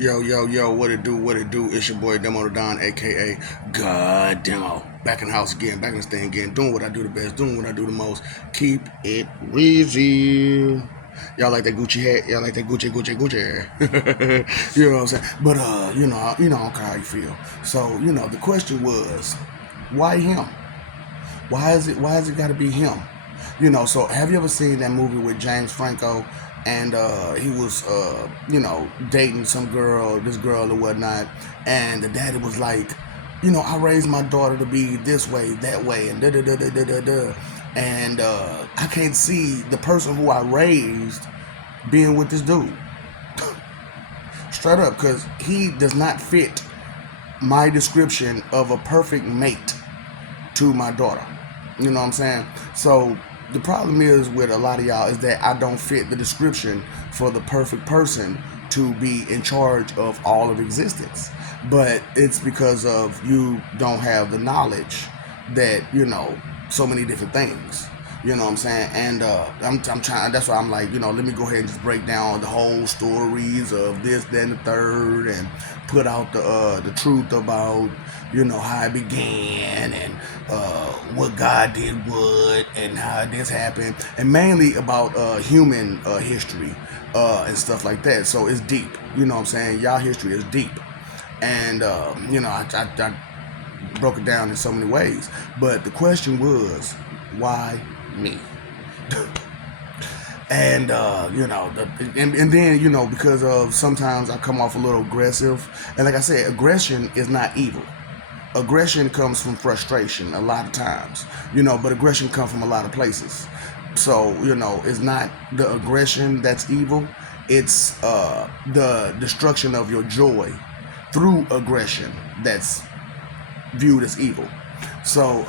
Yo, yo, yo, what it do, what it do? It's your boy Demo the Don, aka God Demo. Back in the house again, back in the stand again, doing what I do the best, doing what I do the most. Keep it Weezy. Y'all like that Gucci hat? Y'all like that Gucci? You know what I'm saying? But I don't care how you feel. So, the question was, why him? Why is it gotta be him? So have you ever seen that movie with James Franco and he was dating some girl, this girl or whatnot, and the daddy was like, I raised my daughter to be this way, that way, and da da da da da da da. And I can't see the person who I raised being with this dude. Straight up, because he does not fit my description of a perfect mate to my daughter. You know what I'm saying? So the problem is with a lot of y'all is that I don't fit the description for the perfect person to be in charge of all of existence. But it's because of you don't have the knowledge that, so many different things. You know what I'm saying? And I'm trying. That's why I'm like, let me go ahead and just break down the whole stories of this, that, and the third, and put out the truth about how it began and what God did, what, and how this happened, and mainly about human history and stuff like that. So it's deep. You know what I'm saying? Y'all history is deep, and I broke it down in so many ways. But the question was, why me? And and then because of sometimes I come off a little aggressive, and like I said, aggression is not evil. Aggression comes from frustration a lot of times, but aggression comes from a lot of places. So it's not the aggression that's evil, it's the destruction of your joy through aggression that's viewed as evil. So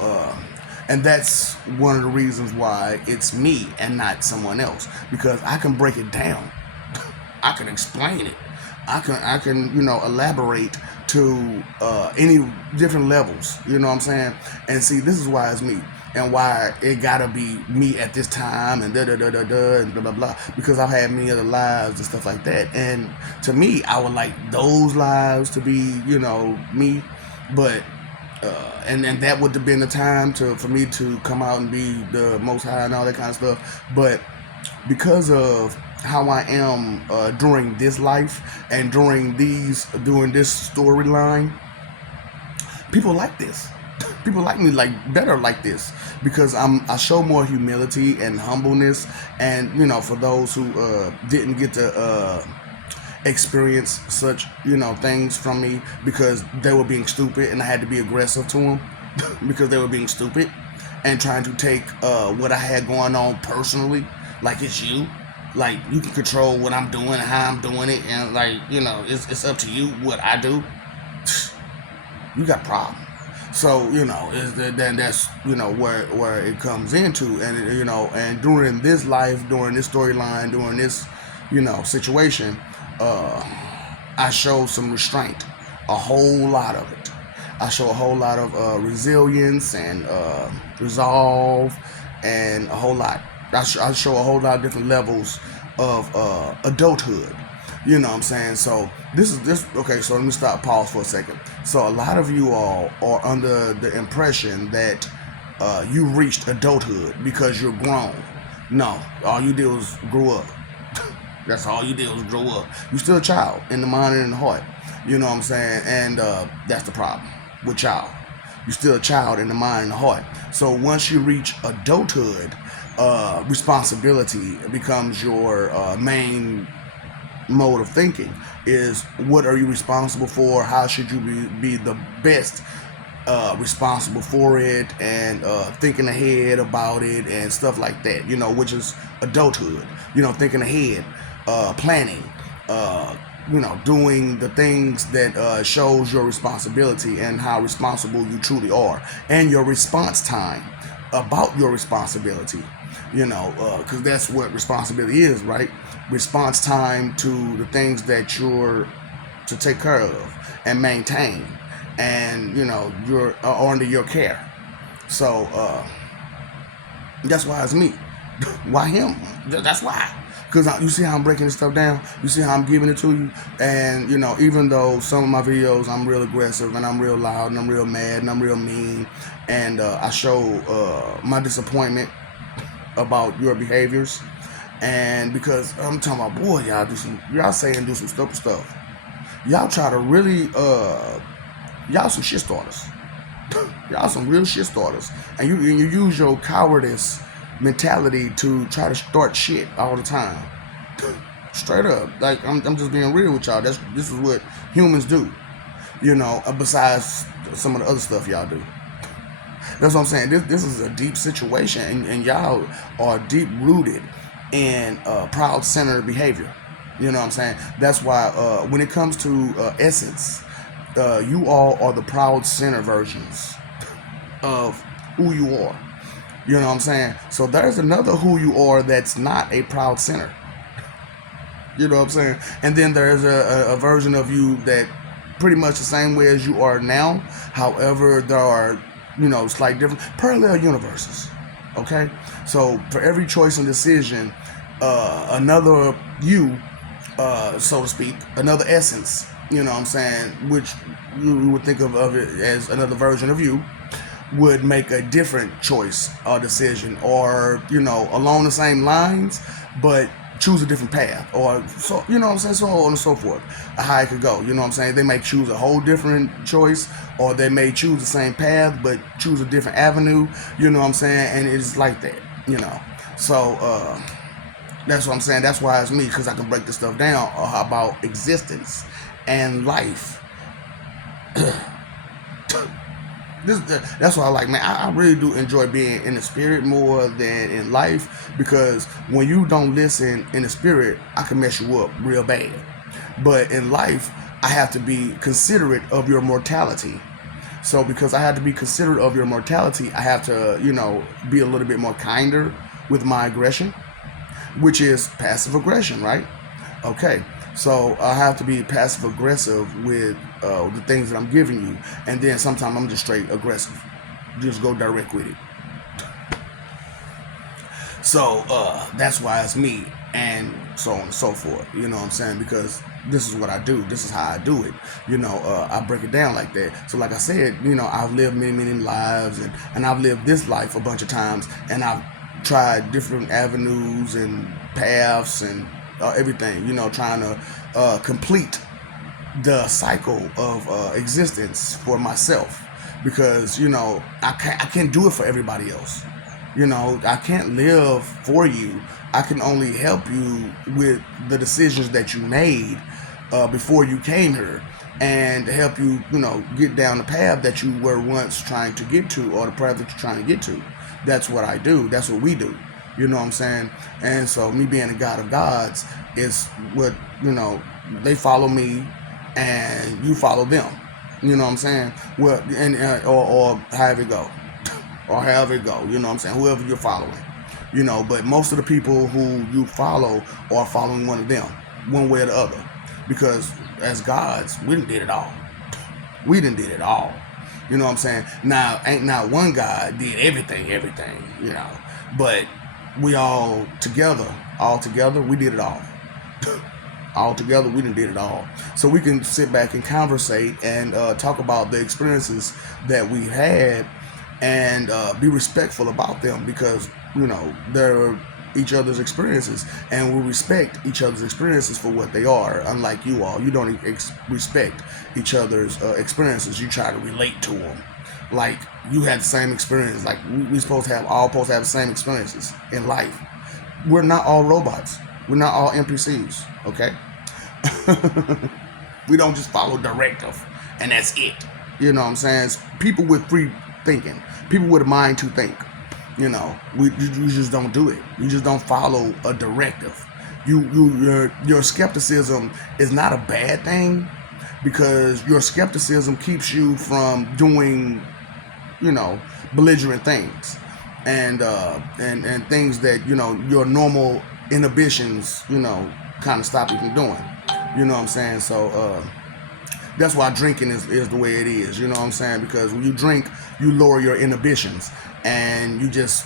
and that's one of the reasons why it's me and not someone else, because I can break it down. I can explain it. I can elaborate to any different levels. You know what I'm saying? And see, this is why it's me, and why it gotta be me at this time, and da da da da da and blah blah blah. Because I've had many other lives and stuff like that, and to me, I would like those lives to be me, but and that would have been the time for me to come out and be the most high and all that kind of stuff. But because of how I am during this life and during this storyline, people like this. People like me better like this, because I show more humility and humbleness. And for those who didn't get to experience such things from me, because they were being stupid and I had to be aggressive to them because they were being stupid and trying to take what I had going on personally, like it's you, like you can control what I'm doing and how I'm doing it, and it's up to you what I do. You got a problem. So then that's where it comes into. And and during this life, during this storyline, during this situation, I show some restraint, a whole lot of it. I show a whole lot of resilience and resolve, and a whole lot. I show a whole lot of different levels of adulthood. You know what I'm saying? So this. Okay, so let me stop, pause for a second. So a lot of you all are under the impression that you reached adulthood because you're grown. No, all you did was grow up. That's all you did was grow up. You're still a child in the mind and in the heart. You know what I'm saying? And that's the problem with y'all. You're still a child in the mind and the heart. So once you reach adulthood, responsibility becomes your main mode of thinking. Is what are you responsible for? How should you be the best responsible for it, and thinking ahead about it and stuff like that, which is adulthood. Thinking ahead, planning, doing the things that shows your responsibility and how responsible you truly are, and your response time about your responsibility. Because that's what responsibility is, right? Response time to the things that you're to take care of and maintain, and you're under your care. So that's why it's me. Why him? That's why. Because you see how I'm breaking this stuff down. You see how I'm giving it to you. And you know, even though some of my videos I'm real aggressive and I'm real loud and I'm real mad and I'm real mean, and I show my disappointment about your behaviors, and because I'm talking about, boy, y'all say and do some stupid stuff. Y'all try to really y'all some shit starters. Y'all some real shit starters, and you use your cowardice mentality to try to start shit all the time. Straight up, like I'm just being real with y'all. This is what humans do, you know. Besides some of the other stuff y'all do. That's what I'm saying. This is a deep situation, and y'all are deep rooted in proud center behavior. You know what I'm saying? That's why when it comes to essence, you all are the proud center versions of who you are. You know what I'm saying? So there's another who you are that's not a proud center. You know what I'm saying? And then there's a version of you that pretty much the same way as you are now. However, there are, you know, slight different parallel universes. Okay? So for every choice and decision, another you, so to speak, another essence, you know what I'm saying, which you would think of it as another version of you, would make a different choice or decision, or, you know, along the same lines, but choose a different path, or so, you know what I'm saying, so on and so forth, how it could go. You know what I'm saying? They may choose a whole different choice, or they may choose the same path but choose a different avenue. You know what I'm saying? And it's like that, you know. So that's what I'm saying. That's why it's me, because I can break this stuff down about existence and life. That's why I like, man. I really do enjoy being in the spirit more than in life, because when you don't listen in the spirit, I can mess you up real bad. But in life, I have to be considerate of your mortality. So because I have to be considerate of your mortality, I have to, you know, be a little bit more kinder with my aggression, which is passive aggression, right? Okay. So I have to be passive aggressive with the things that I'm giving you, and then sometimes I'm just straight aggressive, just go direct with it. So that's why it's me, and so on and so forth. You know what I'm saying? Because this is what I do. This is how I do it. You know, I break it down like that. So like I said, you know, I've lived many lives, and I've lived this life a bunch of times, and I've tried different avenues and paths and everything, you know, trying to complete the cycle of existence for myself, because, you know, I can't do it for everybody else. You know, I can't live for you. I can only help you with the decisions that you made before you came here, and help you, you know, get down the path that you were once trying to get to, or the path that you're trying to get to. That's what I do. That's what we do. You know what I'm saying? And so me being a God of gods is what, you know, they follow me and you follow them. You know what I'm saying? Well, and or however it go. Or however it go. You know what I'm saying? Whoever you're following. You know, but most of the people who you follow are following one of them, one way or the other. Because as gods, we done did it all. We done did it all. You know what I'm saying? Now, ain't not one God did everything, you know. But we all together, we did it all. All together, we done did it all. So we can sit back and conversate and talk about the experiences that we had, and be respectful about them, because, you know, they're each other's experiences, and we respect each other's experiences for what they are. Unlike you all, you don't respect each other's experiences. You try to relate to them like you had the same experience. Like we supposed to have the same experiences in life. We're not all robots. We're not all NPCs. Okay. We don't just follow directive and that's it. You know what I'm saying? It's people with free thinking, people with a mind to think. You know, you just don't do it. You just don't follow a directive. Your skepticism is not a bad thing, because your skepticism keeps you from doing, you know, belligerent things, and things that, you know, your normal inhibitions, you know, kind of stop you from doing. You know what I'm saying? So that's why drinking is the way it is. You know what I'm saying? Because when you drink, you lower your inhibitions, and you just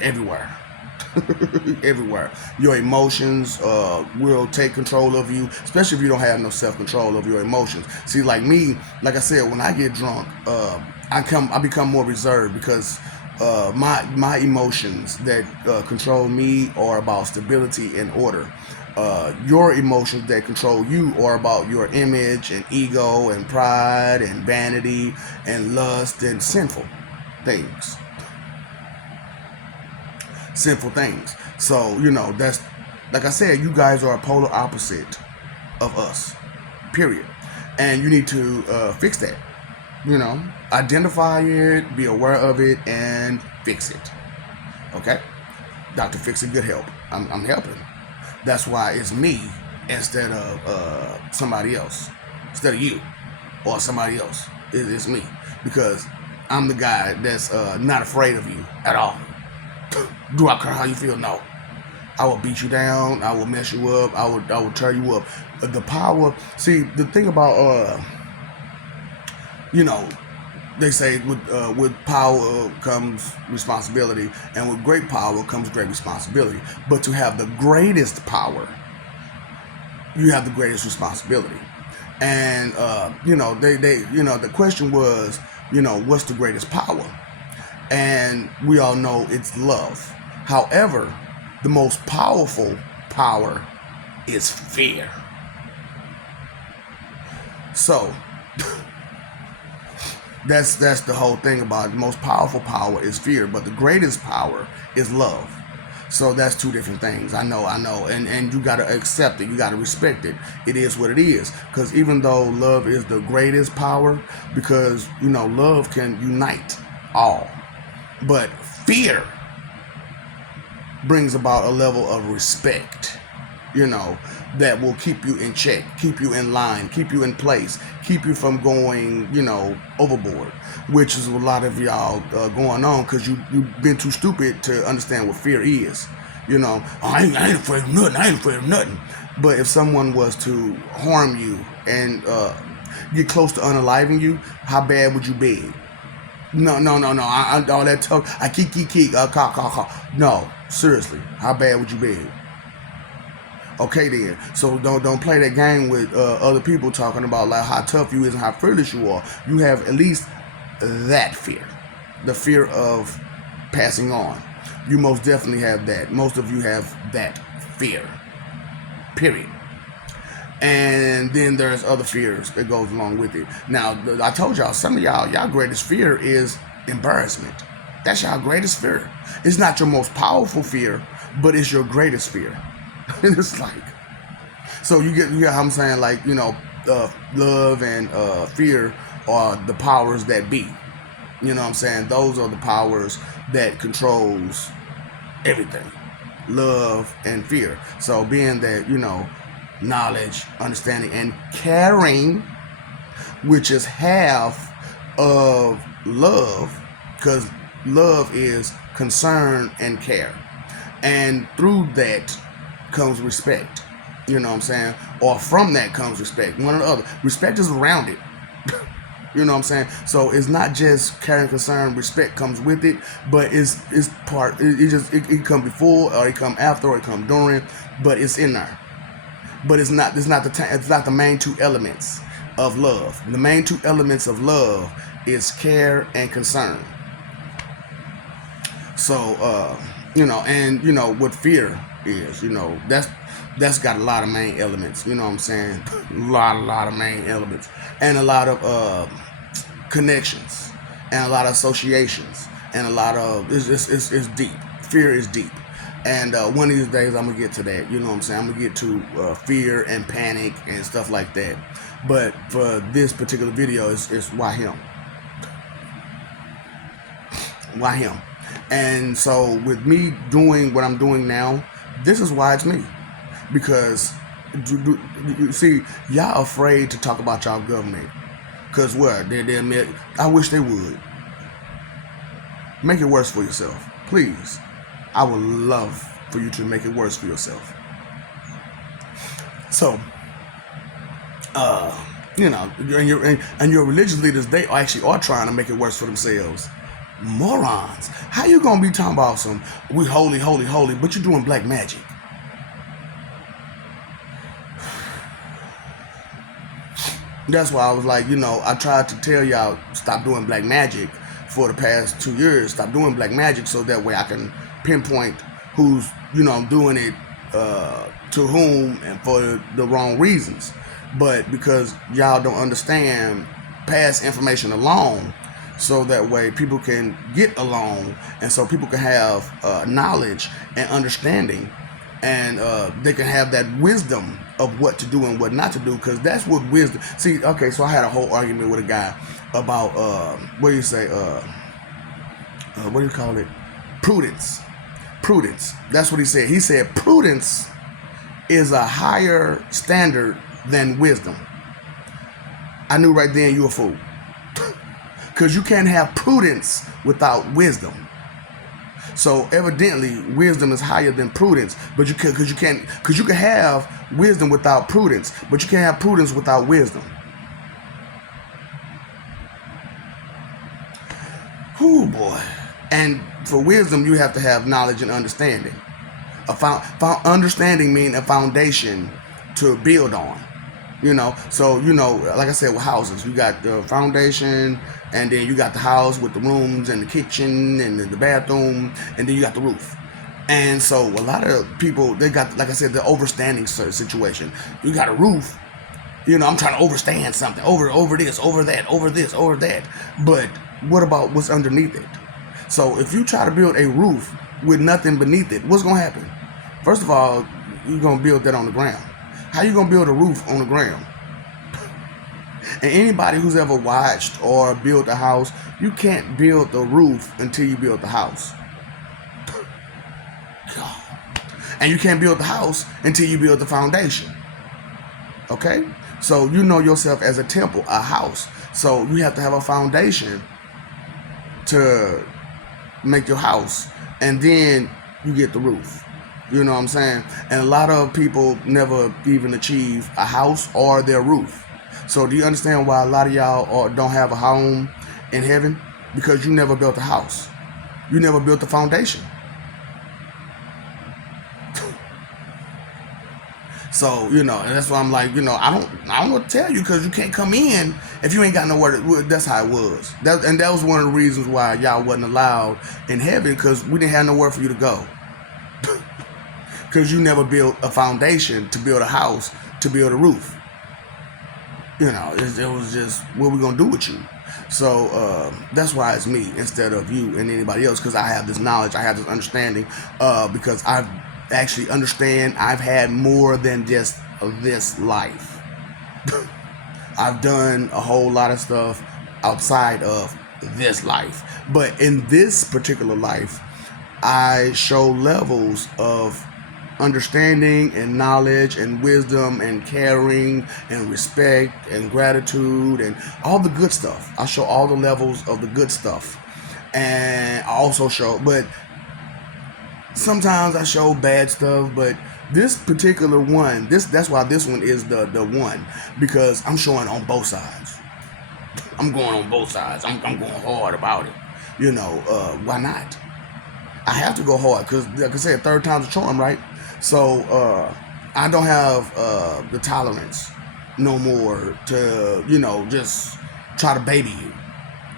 everywhere. Everywhere. Your emotions will take control of you, especially if you don't have no self-control of your emotions. See, like me, like I said, when I get drunk, I become more reserved because my emotions that control me are about stability and order. Your emotions that control you are about your image and ego and pride and vanity and lust and sinful things. Sinful things. So, that's, like I said, you guys are a polar opposite of us, period. And you need to fix that. Identify it, be aware of it, and fix it. Okay? Dr. Fix It, good help. I'm helping. That's why it's me instead of somebody else, instead of you or somebody else. It's me, because I'm the guy that's not afraid of you at all. Do I care how you feel? No. I will beat you down. I will mess you up. I will tear you up. The power. See, the thing about they say with power comes responsibility, and with great power comes great responsibility. But to have the greatest power, you have the greatest responsibility. And the question was, what's the greatest power? And we all know it's love. However, the most powerful power is fear. So that's the whole thing about it. The most powerful power is fear, but the greatest power is love. So that's two different things. I know, and you gotta accept it. You gotta respect it. It is what it is. Because even though love is the greatest power, because love can unite all, but fear brings about a level of respect, that will keep you in check, keep you in line, keep you in place, keep you from going, overboard, which is a lot of y'all going on because you've been too stupid to understand what fear is. I ain't afraid of nothing. I ain't afraid of nothing. But if someone was to harm you and get close to unaliving you, how bad would you be? No. All that talk, I keek, caw. No, seriously, how bad would you be? Okay then, so don't play that game with other people talking about like how tough you is and how fearless you are. You have at least that fear, the fear of passing on. You most definitely have that. Most of you have that fear, period. And then there's other fears that goes along with it. Now, I told y'all, some of y'all greatest fear is embarrassment. That's your greatest fear. It's not your most powerful fear, but it's your greatest fear. And it's like, so you get how I'm saying, like, love and fear are the powers that be. You know what I'm saying? Those are the powers that controls everything. Love and fear. So being that, knowledge, understanding, and caring, which is half of love, because love is concern and care. And through that comes respect. You know what I'm saying? Or from that comes respect. One or the other. Respect is around it. You know what I'm saying? So it's not just caring, concern, respect comes with it, but it's part. It come before, or it come after, or it come during, but it's in there. But it's not the main two elements of love. The main two elements of love is care and concern. So and what fear is, that's got a lot of main elements. You know what I'm saying? A lot of main elements, and a lot of connections, and a lot of associations, and a lot of it's deep. Fear is deep. And one of these days I'm gonna get to that. You know what I'm saying? I'm gonna get to fear and panic and stuff like that. But for this particular video, it's why him? Why him? And so with me doing what I'm doing now, this is why it's me. Because you see, y'all afraid to talk about y'all government. Because what? They admit, I wish they would. Make it worse for yourself. Please. I would love for you to make it worse for yourself. So, and your religious leaders, they actually are trying to make it worse for themselves. Morons. How you gonna be talking about some we holy, holy, holy, but you're doing black magic? That's why I was like, I tried to tell y'all stop doing black magic for the past 2 years. Stop doing black magic so that way I can pinpoint who's, doing it to whom and for the wrong reasons. But because y'all don't understand, pass information along so that way people can get along and so people can have knowledge and understanding and they can have that wisdom of what to do and what not to do, because that's what wisdom. See, okay, so I had a whole argument with a guy about what do you say? What do you call it? Prudence. Prudence. That's what he said. He said prudence is a higher standard than wisdom. I knew right then you a fool, because you can't have prudence without wisdom. So evidently, wisdom is higher than prudence. But you can have wisdom without prudence, but you can't have prudence without wisdom. Whoo boy! And for wisdom, you have to have knowledge and understanding. Understanding means a foundation to build on. So like I said, with houses, you got the foundation, and then you got the house with the rooms and the kitchen and the bathroom, and then you got the roof. And so a lot of people, they got, like I said, the overstanding situation. You got a roof, I'm trying to overstand something, over this, over that, over this, over that. But what about what's underneath it? So if you try to build a roof with nothing beneath it, what's gonna happen? First of all, you're gonna build that on the ground. How you gonna build a roof on the ground? And anybody who's ever watched or built a house, you can't build the roof until you build the house. And you can't build the house until you build the foundation. Okay? So you know yourself as a temple, a house. So you have to have a foundation to make your house, and then you get the roof. You know what I'm saying? And a lot of people never even achieve a house or their roof. So do you understand why a lot of y'all don't have a home in heaven? Because you never built a house. You never built the foundation. So, and that's why I'm like, I don't know what to tell you, because you can't come in if you ain't got nowhere to. That's how it was. And that was one of the reasons why y'all wasn't allowed in heaven, because we didn't have nowhere for you to go. Because you never built a foundation to build a house, to build a roof. It was just, what we gonna do with you? So that's why it's me instead of you and anybody else, because I have this knowledge, I have this understanding, because I've actually understand I've had more than just this life. I've done a whole lot of stuff outside of this life. But in this particular life, I show levels of understanding and knowledge and wisdom and caring and respect and gratitude and all the good stuff. I show all the levels of the good stuff. And I also show, but sometimes I show bad stuff, but this particular one, that's why this one is the one, because I'm showing on both sides. I'm going on both sides. I'm going hard about it. Why not? I have to go hard, because like I said, third time's a charm, right? So I don't have the tolerance no more to just try to baby you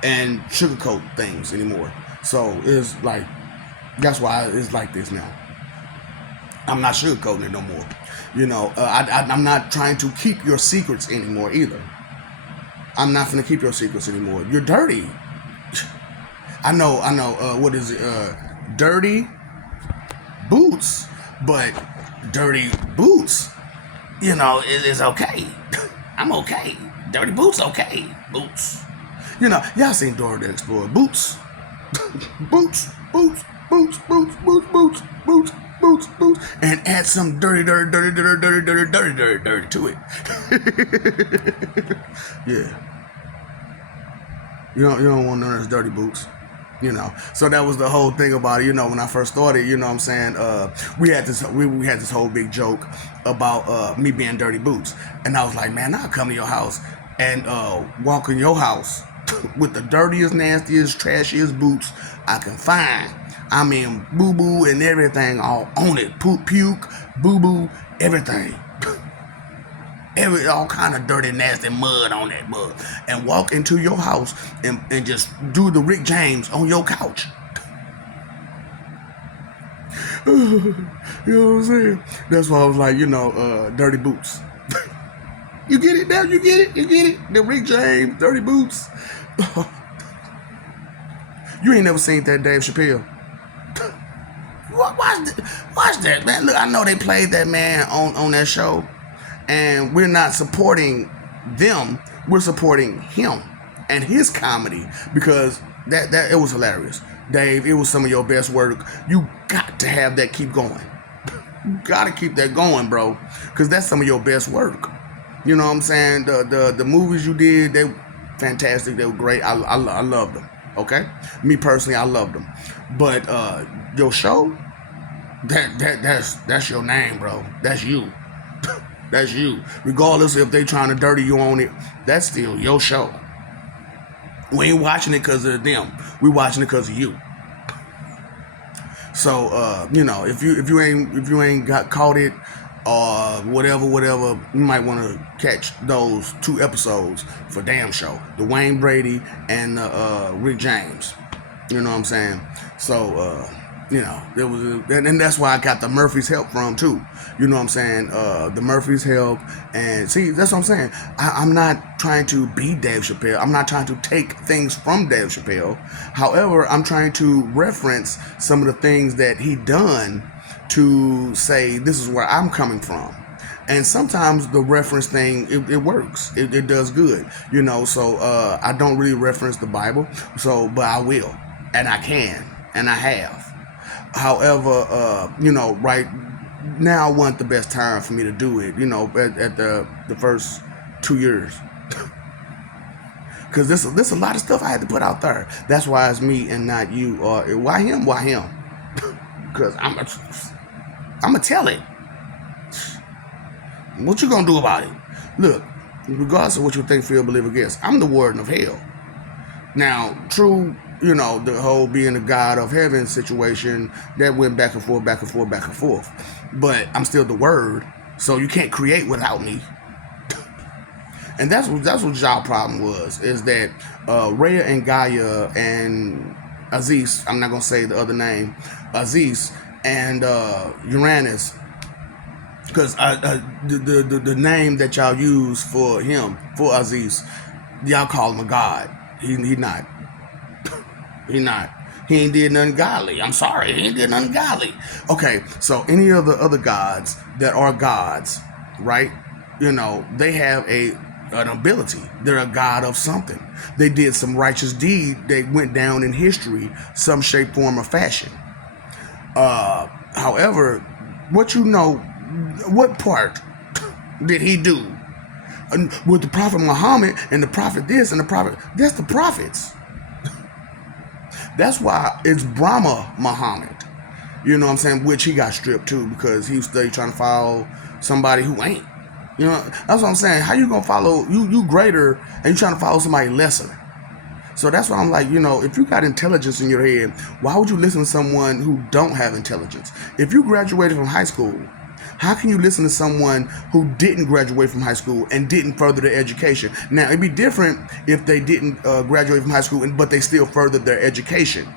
and sugarcoat things anymore. So it's like, that's why it's like this now. I'm not sugarcoating it no more. I'm not trying to keep your secrets anymore either. I'm not gonna keep your secrets anymore. You're dirty. I know. What is it? Dirty boots, but dirty boots, it is okay. I'm okay. Dirty boots, okay. Boots. Y'all seen Dora the Explorer. Boots. Boots. Boots. Boots. Boots. Boots. Boots. Boots. Boots. Boots. And add some dirty to it. Yeah. You don't want none of those dirty boots. So that was the whole thing about it. When I first started, what I'm saying, we had this whole big joke about me being dirty boots, and I was like, man, I'll come to your house and walk in your house with the dirtiest, nastiest, trashiest boots I can find. I mean, boo-boo and everything all on it. Poop, puke, boo-boo, everything. All kind of dirty, nasty mud on that mud. And walk into your house and just do the Rick James on your couch. You know what I'm saying? That's why I was like, dirty boots. You get it now? You get it? You get it? The Rick James, dirty boots. You ain't never seen that Dave Chappelle. Watch that, man. Look, I know they played that man on that show, and we're not supporting them. We're supporting him and his comedy because that it was hilarious. Dave, it was some of your best work. You got to have that keep going. You got to keep that going, bro, because that's some of your best work. You know what I'm saying? The movies you did, they were fantastic. They were great. I loved them. Okay? Me personally, I loved them. But your show, that's your name, bro. That's you. That's you. Regardless if they trying to dirty you on it, that's still your show. We ain't watching it because of them. We watching it because of you. So if you ain't got caught it or whatever, you might want to catch those 2 episodes for damn show. The Wayne Brady and Rick James. You know what I'm saying? So there was and that's why I got the Murphy's help from too. You know what I'm saying? The Murphy's help, and see, that's what I'm saying. I'm not trying to be Dave Chappelle. I'm not trying to take things from Dave Chappelle. However, I'm trying to reference some of the things that he done to say this is where I'm coming from. And sometimes the reference thing, it works. It does good. So I don't really reference the Bible. But I will, and I can, and I have. However, right now wasn't the best time for me to do it, at the first 2 years. Because this a lot of stuff I had to put out there. That's why it's me and not you. Why him? Why him? Because I'm going to tell it. What you going to do about it? Look, regardless of what you think, feel, believe, or guess, I'm the warden of hell. Now, true, the whole being the God of heaven situation, that went back and forth, back and forth, back and forth. But I'm still the word, so you can't create without me. And that's what y'all problem was, is that Rhea and Gaia and Aziz, I'm not going to say the other name, Aziz and Uranus, because the name that y'all use for him, for Aziz, y'all call him a god. He not. He not. He ain't did nothing godly. I'm sorry, he ain't did nothing godly. Okay, so any of the other gods that are gods, right? They have an ability. They're a god of something. They did some righteous deed that went down in history, some shape, form, or fashion. However, what part did he do? With the Prophet Muhammad and the Prophet this and the Prophet, that's the prophets. That's why it's Brahma Muhammad. You know what I'm saying? Which he got stripped too because he was still trying to follow somebody who ain't. That's what I'm saying. How you gonna follow you greater and you trying to follow somebody lesser? So that's why I'm like, if you got intelligence in your head, why would you listen to someone who don't have intelligence? If you graduated from high school, how can you listen to someone who didn't graduate from high school and didn't further their education? Now, it'd be different if they didn't graduate from high school, but they still furthered their education.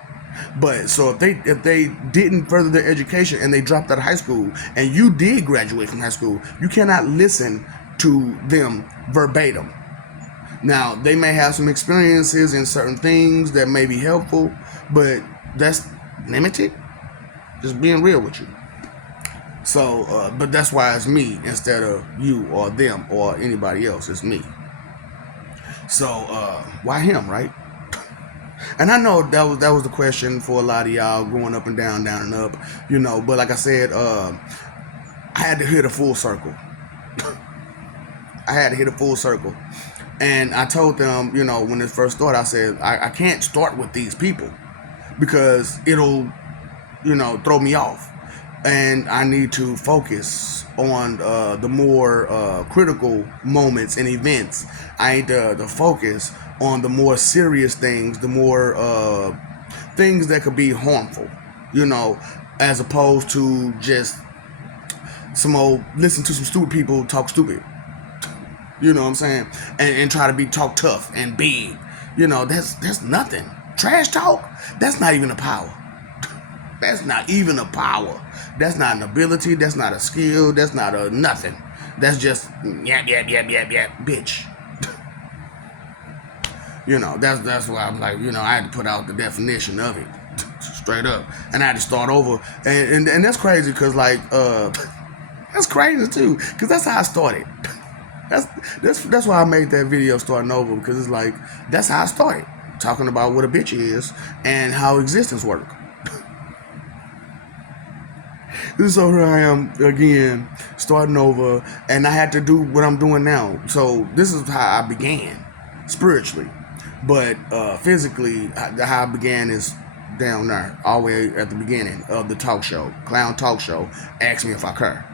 But so if they didn't further their education and they dropped out of high school and you did graduate from high school, you cannot listen to them verbatim. Now, they may have some experiences in certain things that may be helpful, but that's limited. Just being real with you. So, but that's why it's me instead of you or them or anybody else. It's me. So, why him, right? And I know that was the question for a lot of y'all, going up and down, down and up, But like I said, I had to hit a full circle. And I told them, when it first started, I said, I can't start with these people because it'll, throw me off. and I need to focus on the more critical moments and events. I need to focus on the more serious things, the more things that could be harmful, you know, as opposed to just some old listen to some stupid people talk stupid. You know what I'm saying? And try to be talk tough and big. You know, that's nothing. Trash talk, that's not even a power. That's not even a power. That's not an ability. That's not a skill. That's not a nothing. That's just yap, bitch. You know, that's why I'm like, you know, I had to put out the definition of it. Straight up. And I had to start over. And that's crazy because, like, that's crazy too. Because that's how I started. That's why I made that video starting over, because it's like, that's how I started. Talking about what a bitch is and how existence works. So here I am again, starting over, and I had to do what I'm doing now. So this is how I began, spiritually. But physically, how I began is down there, all the way at the beginning of the talk show, Clown Talk Show. Ask me if I care.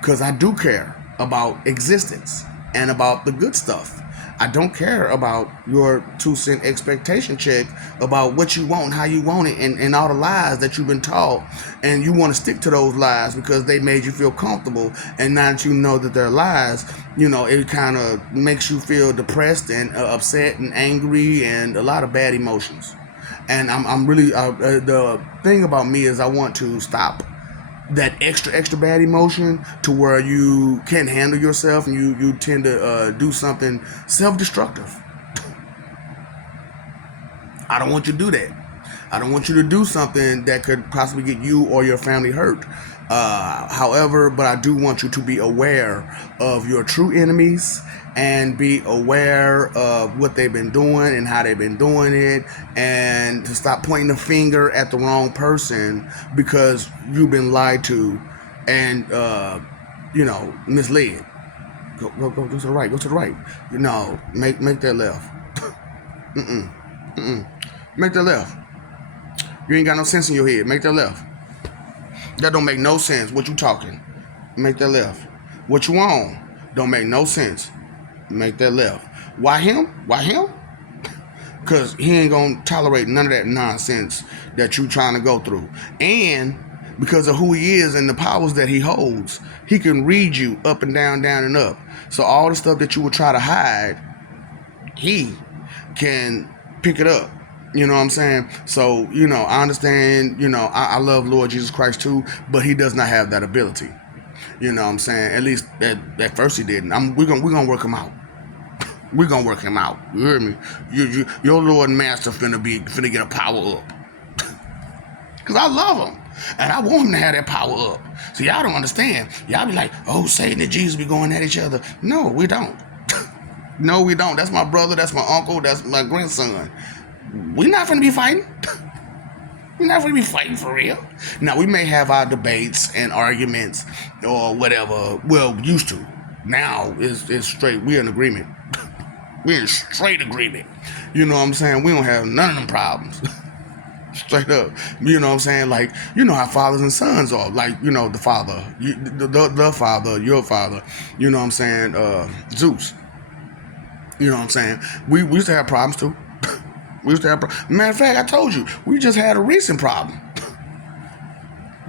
Because I do care about existence and about the good stuff. I don't care about your 2-cent expectation check about what you want, how you want it, and all the lies that you've been taught. And you want to stick to those lies because they made you feel comfortable. And now that you know that they're lies, you know, it kind of makes you feel depressed and upset and angry and a lot of bad emotions. And I'm really, the thing about me is I want to stop that extra bad emotion to where you can't handle yourself and you tend to do something self-destructive. I don't want you to do that. I don't want you to do something that could possibly get you or your family hurt. However, but I do want you to be aware of your true enemies and be aware of what they've been doing and how they've been doing it, and to stop pointing the finger at the wrong person because you've been lied to and you know, misled. Go to the right. Go to the right. No, make that left. Make that left. You ain't got no sense in your head. Make that left. That don't make no sense. What you talking? Make that left. What you on? Don't make no sense. Make that left. Why him? Why him? Because he ain't gonna tolerate none of that nonsense that you trying to go through. And because of who he is and the powers that he holds, he can read you up and down, down and up. So all the stuff that you would try to hide, he can pick it up. You know what I'm saying? So, you know, I understand, you know, I love Lord Jesus Christ too, but he does not have that ability. You know what I'm saying? At least at first he didn't. We're gonna work him out. We're gonna work him out. You hear me? Your Lord and Master finna get a power up. Cause I love him. And I want him to have that power up. So y'all don't understand. Y'all be like, oh, Satan and Jesus be going at each other. No, we don't. No, we don't. That's my brother, that's my uncle, that's my grandson. We're not gonna be fighting. We're not gonna be fighting for real. Now, we may have our debates and arguments or whatever. Well, used to. Now, it's straight. We're in agreement. We're in straight agreement. You know what I'm saying? We don't have none of them problems. Straight up. You know what I'm saying? Like, you know how fathers and sons are. Like, you know, the father, the father, your father. You know what I'm saying? Zeus. You know what I'm saying? We used to have problems too. We used to have matter of fact, I told you, we just had a recent problem.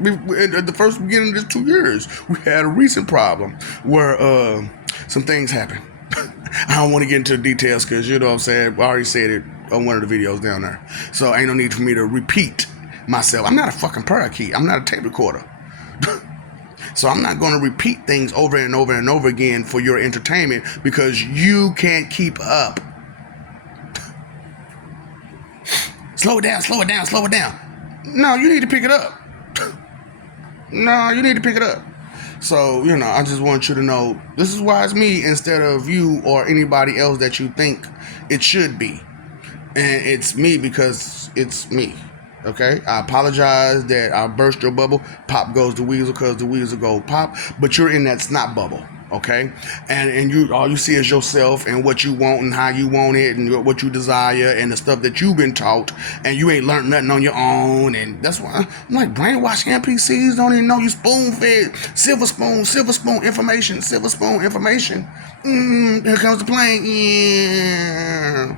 At the first beginning of this 2 years, we had a recent problem where some things happened. I don't want to get into the details because, you know what I'm saying, I already said it on one of the videos down there. So ain't no need for me to repeat myself. I'm not a fucking parakeet. I'm not a tape recorder. So I'm not going to repeat things over and over and over again for your entertainment because you can't keep up. Slow it down, slow it down, slow it down. No, you need to pick it up. No, you need to pick it up. So, you know, I just want you to know this is why it's me instead of you or anybody else that you think it should be. And it's me because it's me. Okay? I apologize that I burst your bubble. Pop goes the weasel because the weasel goes pop. But you're in that snot bubble. okay? And you all you see is yourself and what you want and how you want it and what you desire and the stuff that you've been taught, and you ain't learned nothing on your own. And that's why I'm like, brainwashed NPCs don't even know you spoon-fed. Silver spoon information, silver spoon information. Here comes the plane. Yeah.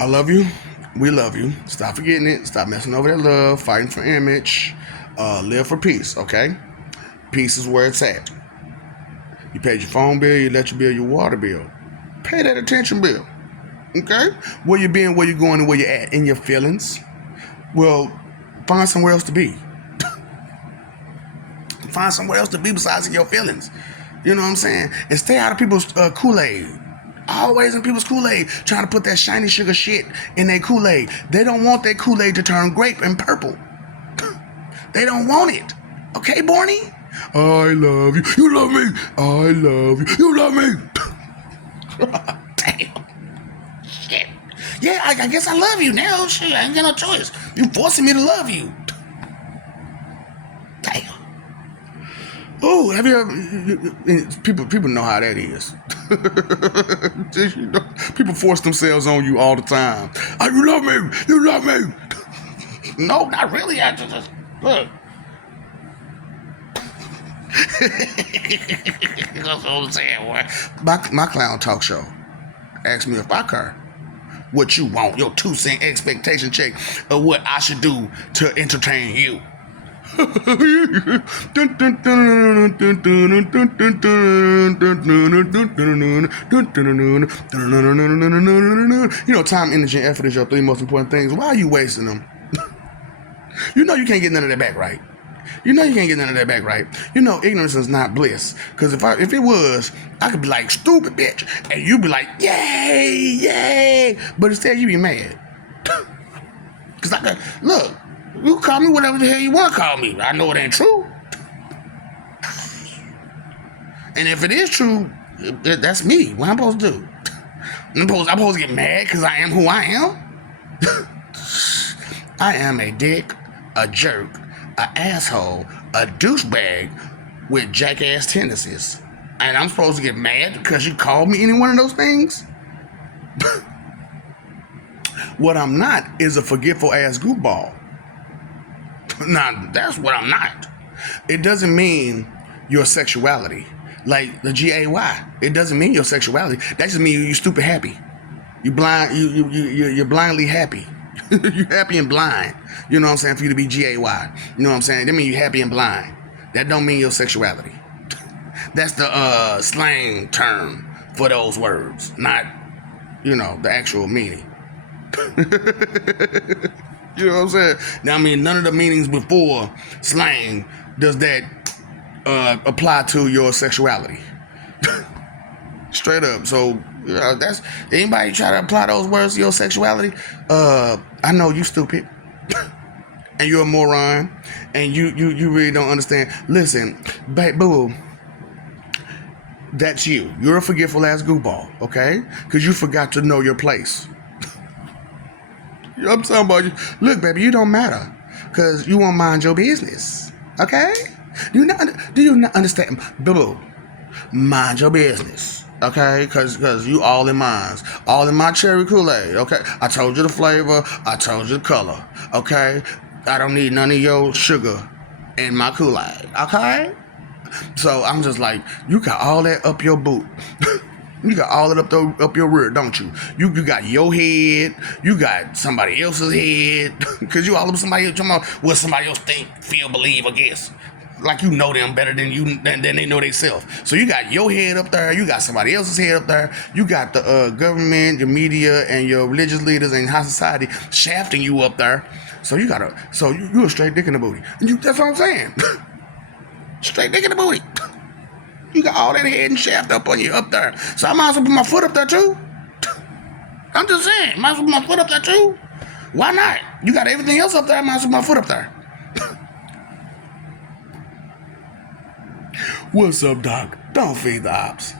I love you. We love you. Stop forgetting it. Stop messing over that love. Fighting for image. Live for peace, okay? Peace is where it's at. You paid your phone bill, you let your bill, your water bill. Pay that attention bill, okay? Where you been, where you going, and where you at. In your feelings. Well, find somewhere else to be. Find somewhere else to be besides in your feelings. You know what I'm saying? And stay out of people's Kool-Aid. Always in people's Kool-Aid, trying to put that shiny sugar shit in their Kool-Aid. They don't want their Kool-Aid to turn grape and purple. They don't want it. Okay, Barney? I love you. You love me. I love you. You love me. Damn. Shit. Yeah, I guess I love you now. Shit, I ain't got no choice. You forcing me to love you. Damn. Oh, have you ever... People know how that is. People force themselves on you all the time. Oh, you love me. You love me. No, not really. I just... Look. That's what I'm saying, boy. My clown talk show asked me if I care what you want, your 2-cent expectation check of what I should do to entertain you. You know, time, energy, and effort is your 3 most important things. Why are you wasting them? You know you can't get none of that back, right? You know you can't get none of that back, right? You know ignorance is not bliss. Because if it was, I could be like, stupid bitch. And you'd be like, yay, yay. But instead you be mad. Because I could, look, you call me whatever the hell you want to call me. I know it ain't true. And if it is true, that's me. What I'm supposed to do? I'm supposed to get mad because I am who I am? I am a dick, a jerk, an asshole, a douchebag with jackass tendencies. And I'm supposed to get mad because you called me any one of those things? What I'm not is a forgetful ass goofball. Now, that's what I'm not. It doesn't mean your sexuality. Like the G-A-Y. It doesn't mean your sexuality. That just means you're stupid happy. You're blindly happy. You're happy and blind. You know what I'm saying? For you to be G-A-Y. You know what I'm saying? That means you're happy and blind. That don't mean your sexuality. That's the slang term for those words. Not, the actual meaning. You know what I'm saying? Now, I mean, none of the meanings before slang does that apply to your sexuality. Straight up. So, that's anybody try to apply those words to your sexuality. I know you stupid, and you're a moron, and you really don't understand. Listen, boo. That's you. You're a forgetful ass goofball, okay? Because you forgot to know your place. I'm talking about you. Look, baby, you don't matter because you won't mind your business. Okay? Do you not understand? Boo, mind your business. Okay? Because you all in mine. All in my cherry Kool-Aid. Okay? I told you the flavor. I told you the color. Okay? I don't need none of your sugar in my Kool-Aid. Okay? So I'm just like, you got all that up your boot. You got all that up your rear, don't you? You got your head. You got somebody else's head. Because you all of somebody else talking about what somebody else think, feel, believe, or guess. Like you know them better than they know themselves. So you got your head up there. You got somebody else's head up there. You got the government, your media, and your religious leaders and high society shafting you up there. So you a straight dick in the booty. That's what I'm saying. Straight dick in the booty. You got all that head and shaft up on you up there. So I might as well put my foot up there too. I'm just saying, might as well put my foot up there too. Why not? You got everything else up there, I might as well put my foot up there. What's up, Doc? Don't feed the ops.